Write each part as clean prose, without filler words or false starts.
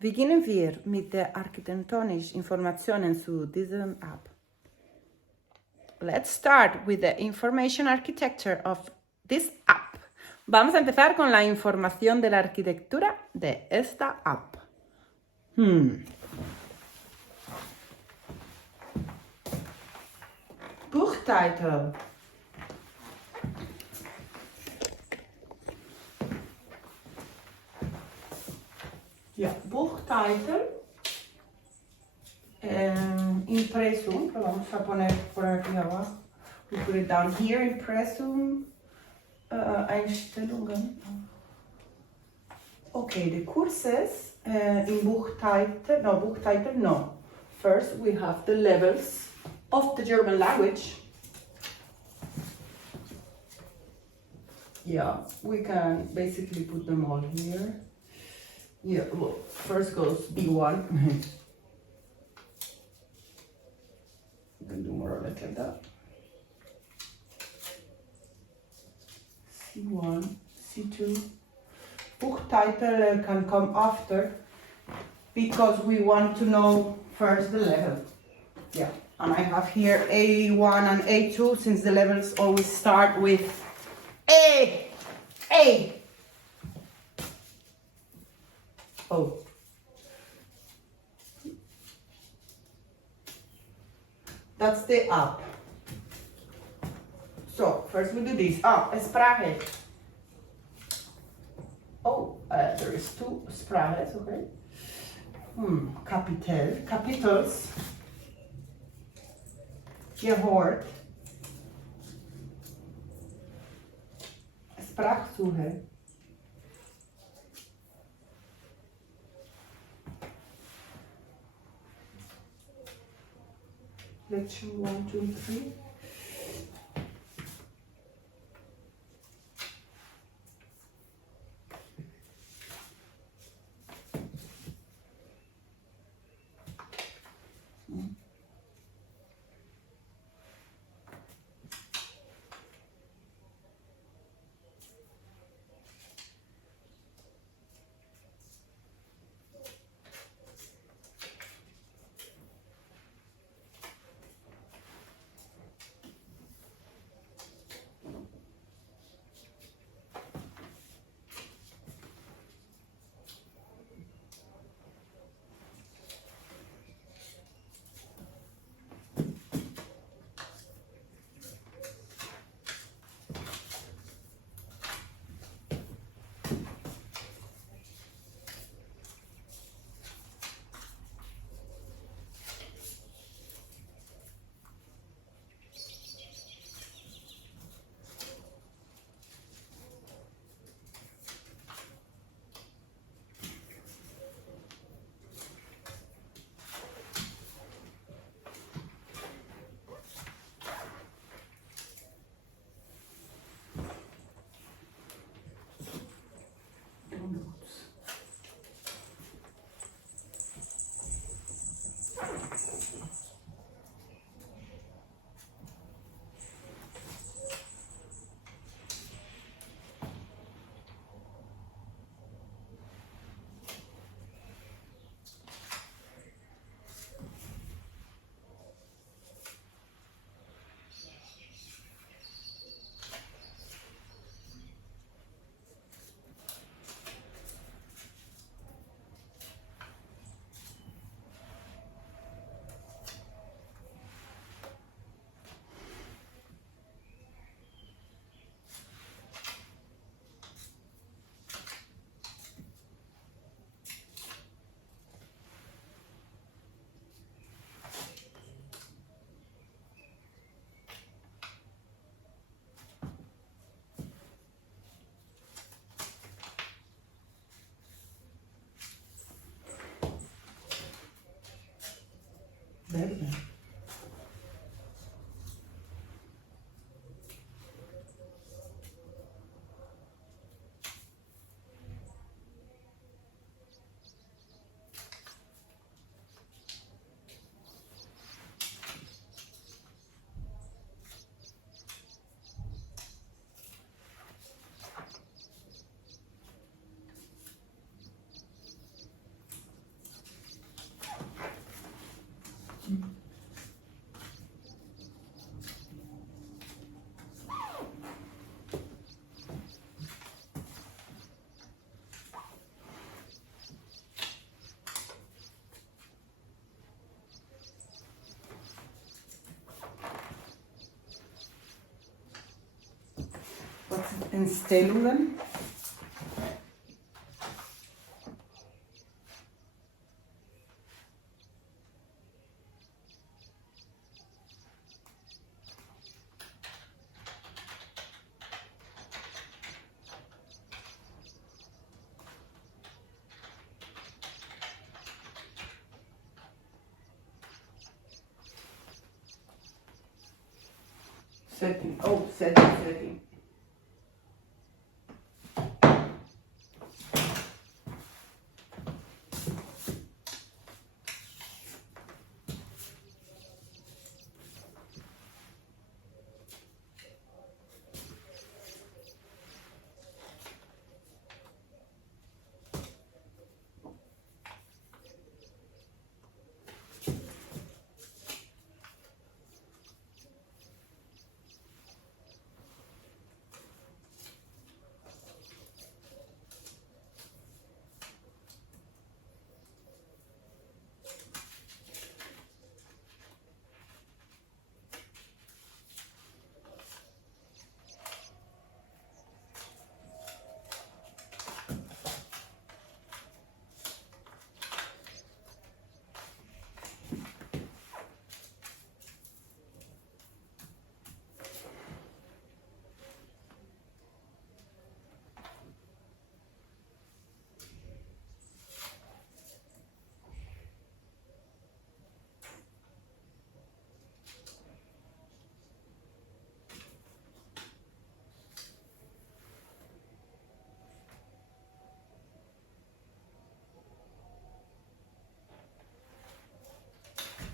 Beginnen wir mit der architektonischen Informationen zu diesem App. Let's start with the information architecture of this app. Vamos a empezar con la información de la arquitectura de esta app. Book title. Ja, book title. Impresum, lo vamos a poner por aquí abajo. We put it down here, Impressum. Einstellungen. Okay, the courses in book title, no. First, we have the levels of the German language. Yeah, we can basically put them all here. Yeah, well, first goes B1. You can do more or less like that. C1, C2. Book title can come after because we want to know first the level. Yeah, and I have here A1 and A2 since the levels always start with A. Oh. That's the app. So, first we do this. Sprache. Oh, there is two Spraches, okay. Capitals. Gehört. Sprachsuche. Lecture 1, 2, 3. Instellungen. Setting. Oh, setting.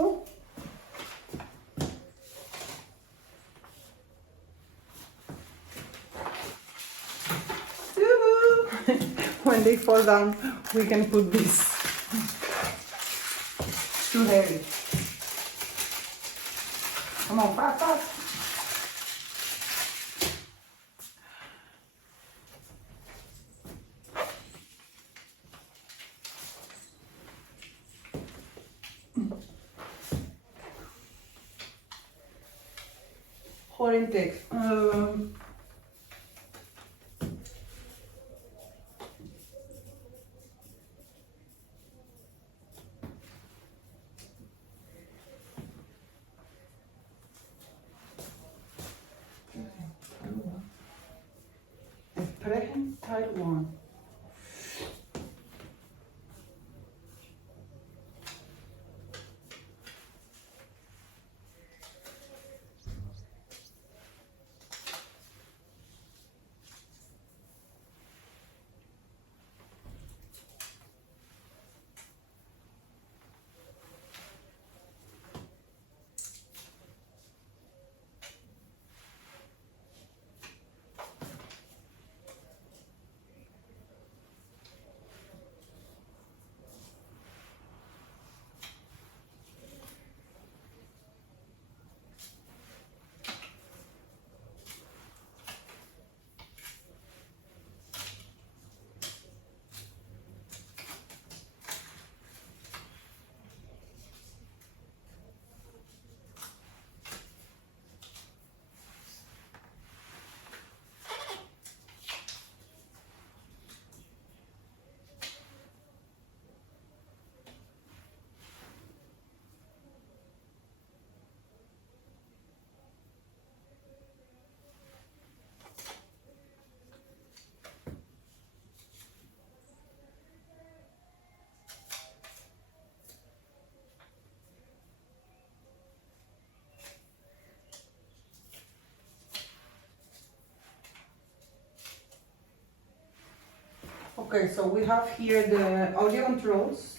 Oh. When they fall down, we can put this. Too heavy. Come on, fast. Holding text. Sprechen Teil 1. Okay, so we have here the audio controls.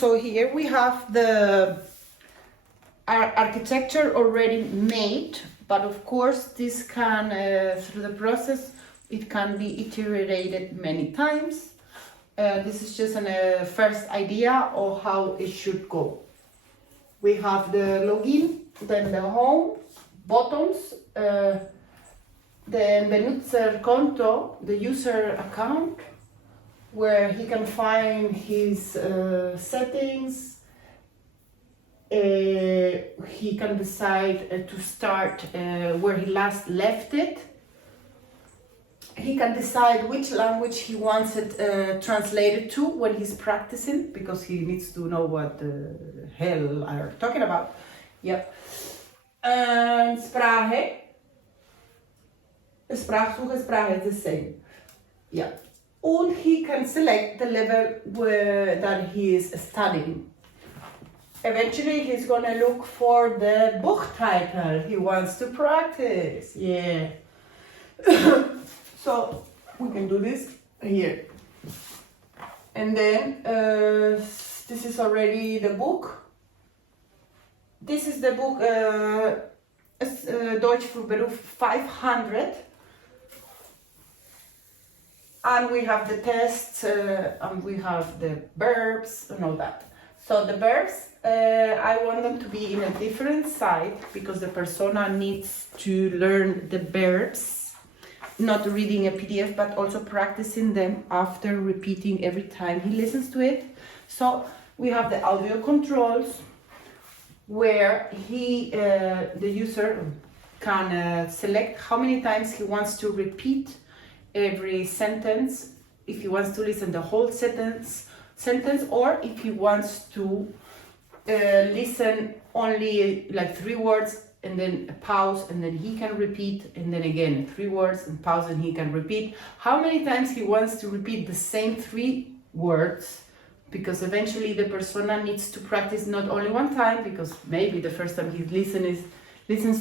So here we have our architecture already made, but of course this can, through the process, it can be iterated many times. This is just a first idea of how it should go. We have the login, then the home, buttons, then Benutzerkonto, the user account, where he can find his settings. He can decide to start where he last left it. He can decide which language he wants it translated to when he's practicing, because he needs to know what the hell I'm talking about. Yep. And Sprache. Sprachsuche, Sprache is the same. Yeah. And he can select the level that he is studying. Eventually, he's gonna look for the book title he wants to practice. Yeah. So we can do this here. And then this is already the book. This is the book Deutsch für Beruf 500. And we have the tests, and we have the verbs and all that. So the verbs, I want them to be in a different side, because the persona needs to learn the verbs, not reading a PDF, but also practicing them after repeating every time he listens to it. So we have the audio controls, where the user can select how many times he wants to repeat every sentence, if he wants to listen the whole sentence, or if he wants to listen only like 3 words and then a pause, and then he can repeat, and then again 3 words and pause, and he can repeat. How many times he wants to repeat the same 3 words, because eventually the persona needs to practice not only one time, because maybe the first time he listens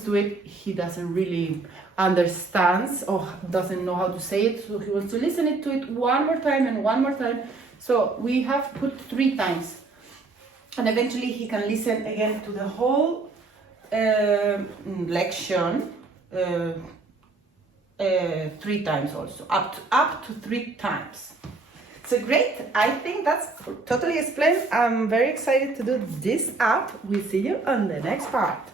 to it, he doesn't really understands or doesn't know how to say it, so he wants to listen to it one more time and one more time. So we have put 3 times, and eventually he can listen again to the whole lection 3 times also, up to 3 times. So great, I think that's totally explained. I'm very excited to do this app. We'll see you on the next part.